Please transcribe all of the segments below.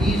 30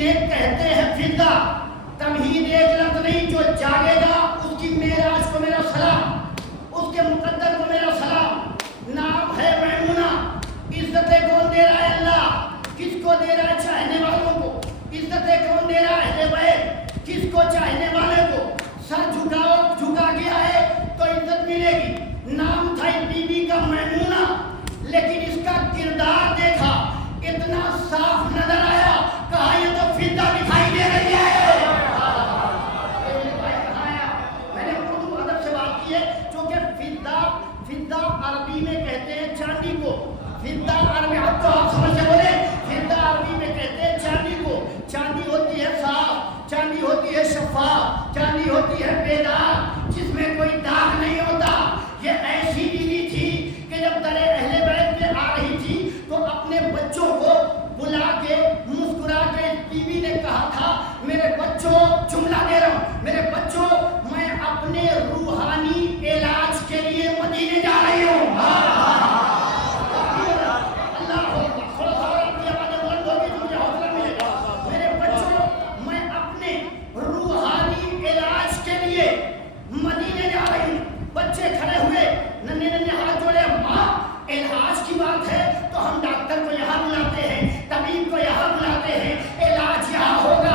इन्हें कहते हैं फिदा। तमहीद एक लफ्ज नहीं, जो जागेगा उसकी मेराज को मेरा सलाम, उसके मुकद्दर को मेरा सलाम। नाम है मैमूना। इज्जतें कौन दे रहा है? अल्लाह। किसको दे रहा है? चाहने वालों को। इज्जतें कौन दे रहा है? अहले बैत। किसको? चाहने वाले को। सर झुका गया है तो इज्जत मिलेगी। नाम था इस बीबी का मैमूना, लेकिन इसका किरदार देखा, इतना साफ नजर आया, कहा ये तो फिदा दिखाई दे रही है। मैंने उर्दू अदब से बात की है, क्योंकि फिदा अरबी में कहते हैं चांदी को। फिदा अरबी, अब तो आप समझ के बोले, फिदा अरबी में कहते हैं चांदी को। चांदी होती है साफ, चांदी होती है शफाफ, चांदी होती है बेदाग, जिसमें कोई दाग नहीं होता। ये ऐसी बीवी थी कि जब दरे अहले बैत में आ रही थी तो अपने बच्चों को बुला के मुस्कुरा के बीवी ने कहा था, मेरे बच्चों, जुमला दे रहा हूं, मेरे बच्चों, मैं अपने रूहानी इलाज के लिए मदीने जा रही हूँ। बच्चे खड़े हुए, नन्हे नन्हे हाथ जोड़े, माँ इलाज की बात है तो हम डॉक्टर को यहाँ बुलाते हैं, तबीब को यहाँ बुलाते हैं, इलाज यहाँ होगा।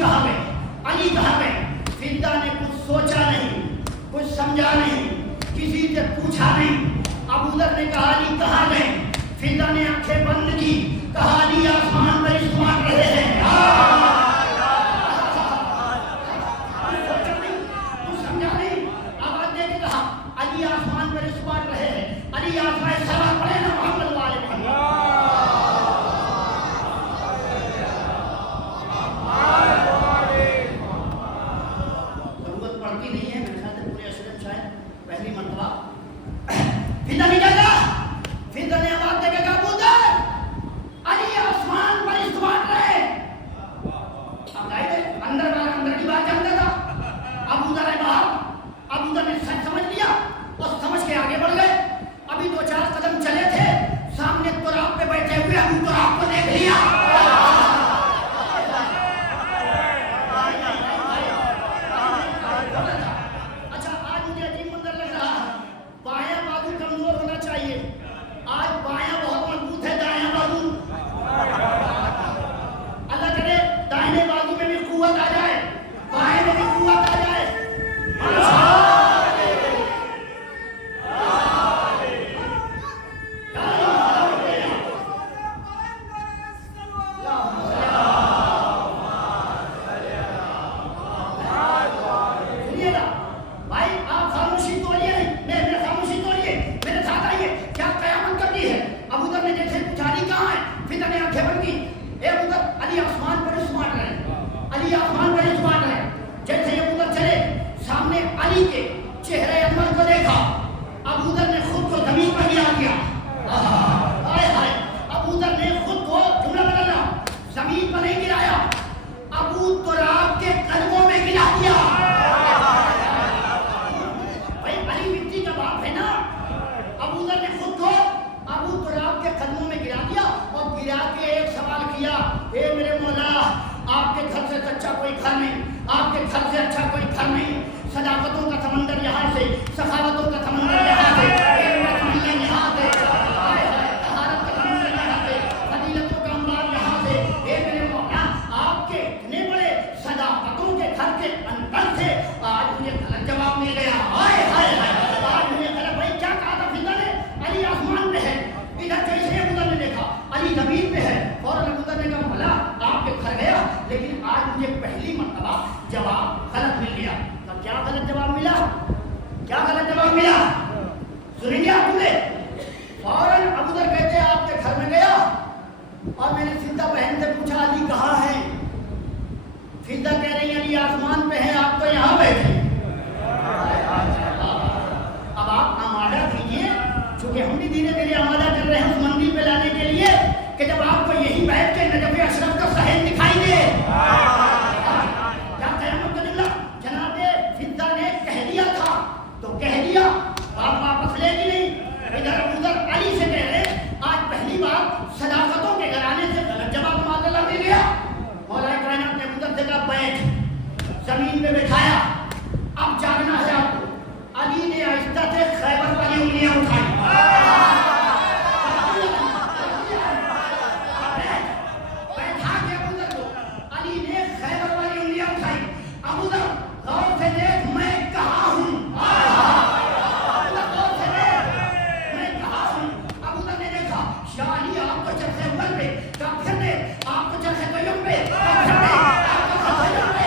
कहाँ गए, अली कहाँ गए। फिदा ने कुछ सोचा नहीं, कुछ समझा नहीं, किसी से पूछा नहीं। अबू दर ने कहा अली कहाँ गए। फिदा ने आंखें बंद की, कहा अली आसमान पर इस्तेमाल रहे हैं। सोचा नहीं, कुछ समझा नहीं, आवाज दे के कहा अली आसमान पर इस्तेमाल रहे हैं। अली आसमान सवाल पड़े ना मोहम्मद वाले पड़ती नहीं है। मेरे ख्याल से पूरे असलम शायद पहली मरतबा फिदा नहीं जाता। फिदा ने आवाज देके कहा अबू दर अली आसमान पर इस्तेमाल रहे। अब गाइड अंदर वाला अंदर की बात जानता था। अबू दर बाहर, अबू दर ने सच समझ लिया और समझ के आगे बढ़ गए। अभी 2-4 कदम चले थे, सामने तुराब पे बैठे हुए अबू तुराब को देख लिया। आज बायां बहुत मजबूत है, दायां बाजू अल्लाह करे दाहिने बाजू में भी कुव्वत आ जाए, बाएं में भी कुव्वत आ जाए। सुनिएगा भाई, आप खामोशी तोड़िए नहीं, मेरे खामोशी तोड़िए, मेरे साथ आइए। क्या कयामत करनी है। अबू दर ने जैसे पूछा अली कहाँ है। फिदा ने आंखें बंद की, ए अबू दर अली आसमान पर इस्तेमाल रहे, अली आसमान पर इस्तेमाल रहे। जैसे अबू दर चले, सामने अली के चेहरे अनवर को देखा। अबू दर ने खुद को जमीन पर गिरा दिया। हाय हाय, अबू दर ने खुद को, जुमला बदलना, जमीन पर नहीं गिराया, अबू तुराब के कदमों में गिरा दिया। भाई अली मिट्टी का बाप है ना। अबू दर ने खुद को अबू तुराब के कदमों में गिरा दिया और गिरा के एक सवाल किया, ए मेरे मौला, आपके घर से अच्छा कोई घर नहीं, आपके घर से अच्छा कोई घर नहीं। सदाकतों का समंदर यहाँ से, सखावतों का समंदर यहाँ से, समंदर यहाँ से, तहारत का समंदर यहाँ से, फजीलतों का अंबार यहाँ से। ए मेरे मौला, आपके इतने बड़े सदाकतों के घर के अंदर से आज मुझे गलत जवाब मिल गया। हाय हाय हाय, आज मुझे गलत। भाई क्या कहा था फिदा ने, अली आसमान पे है। इधर जैसे अबू दर ने देखा अली जमीन पे है, और अबू दर ने कहा भला आपके घर गया, लेकिन आज मुझे पहली मर्तबा जवाब गलत मिल गया। तो क्या गलत जवाब मिला, क्या गलत जवाब मिला, सुनेंगे आप पूरे। फौरन अबू दर कहते हैं आपके घर में गया और मैंने फिदा बहन से पूछा अली कहाँ है। फिदा कह रही अली आसमान पे है, आप तो यहाँ बैठे। अब आप आमादा कीजिए, चूंकि हम भी धीरे धीरे आमादा कर रहे हैं उस मंदिर पे लाने के लिए कि जब आपको यही बैठ के नजफ़ अशरफ का शहर दिखाई दे। क्या क़यामत का जुमला जनाबे फिदा ने कह दिया था तो कह दिया, आप वापस लेगी नहीं। इधर अबू दर अली से कह रहे आज पहली बार सदाकतों के घराने से गलत जवाब माशाअल्लाह मिल गया। मौला कायनात ने अबू दर से कहा बैठ, जमीन पे बैठाया, अब जागना है आपको। अली ने आहिस्ता से खैबर वाली उंगलियां उठाई, बैठा के अबू दर को अली ने खैबर वाली उंगलियां उठाई। अबू दर गौर से देख मैं कहाँ हूँ, अबू दर गौर से देख मैं कहाँ हूँ। अबू दर ने देखा शाह अली आपको चरखे उमर पे, फिर ने आपको चरखे तय्यब पे, फिर ने आपको तय्यब पे।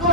2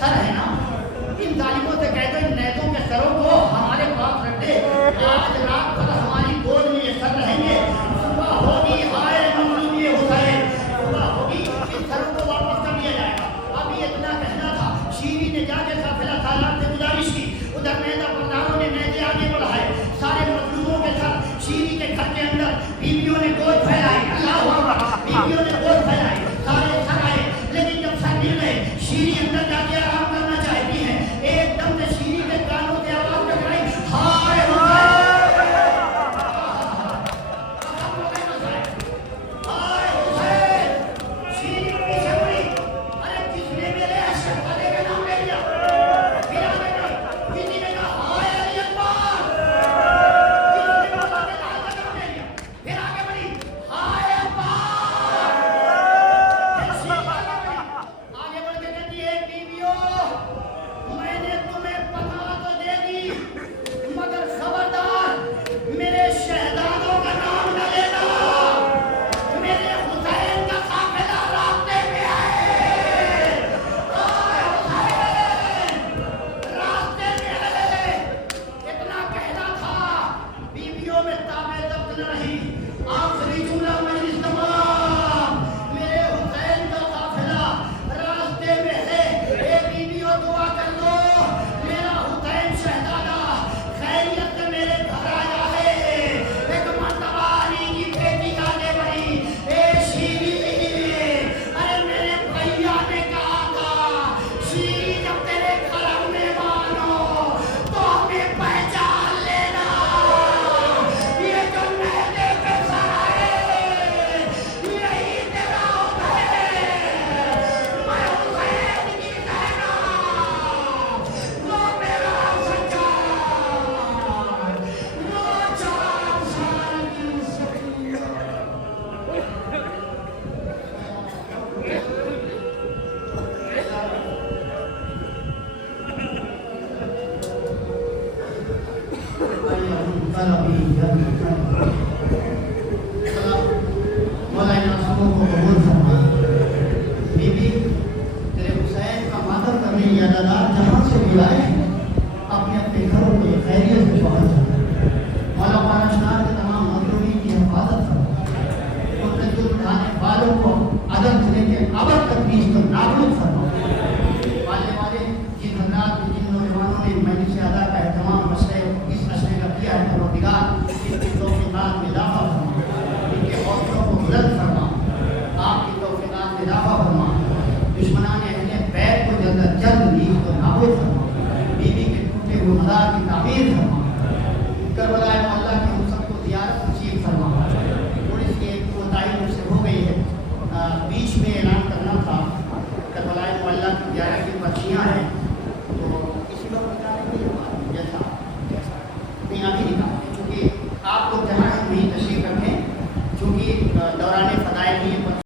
सर है ना, इन जालिमों से कहते हैं नेतों के सरों को हमारे पास रख दे, आज रात भर हमारी गोद में ये सर रहेंगे, सुबह होगी हाय ममनून ये हुसैन, सुबह होगी इन सरों को वापस कर लिया जाएगा। अब ये इतना कहना था, शीरी ने जाके काफिला सालार से गुजारिश की, उधर नेता प्रधानों ने नेते आगे बढ़ाए, सारे मजलूमों के साथ शीरी के घर के अंदर बीवियों ने गोद फैलाई, अल्लाह अकबर, बीवियों ने गोद फैलाई, सारे सर आए, लेकिन जब सर गिर गए, शीरी अंदर जाके आराम करना चाहती है, एकदम से शीरी के कानों से आवाज टकराई, हाय हाय हुसैन, शीरी पीछे मुड़ी, अरे किसने मेरे अशरफ वाले का नाम ले लिया, फिर आगे बढ़ी, किसी ने कहा हाय अली अकबर, किसी ने कहा मेरे लाल का नाम ले लिया, फिर आगे बढ़ी, हाय अकबर, फिर शीरी आगे बढ़ी, आगे बढ़ के कहती है बीवियों, मैंने तुम्हें पता तो दे दी, मगर खबरदार मेरे शहजादों का नाम न लेना, मेरे हुसैन का काफिला रास्ते में है, हाय हुसैन, रास्ते में है, इतना कहना था, बीवियों में ताबे जब्त न रही, आखिरी जुमला मजलिस तमाम, मेरे हुसैन का काफिला रास्ते में है, ए बीवियों दुआ कर दो, मेरा हुसैन शहजादा खैरियत से मेरे घर आया है, एक मर्तबा अली की बेटी आगे बढ़ी, ए शीरी, अरे मेरे भैया ने कहा था, शीरी जब तेरे घर में मानो, तो हमें पहचान लेना, ये जो मेले पे सर है, यही तेरा हुसैन, मैं हुसैन की कहना, वो मेरा सच्चा, वो 4 साल की सखी। मौलाना सबों को कबूल फरमा। बीबी तेरे हुसैन का मातम करने यादादार जहां से बुलाए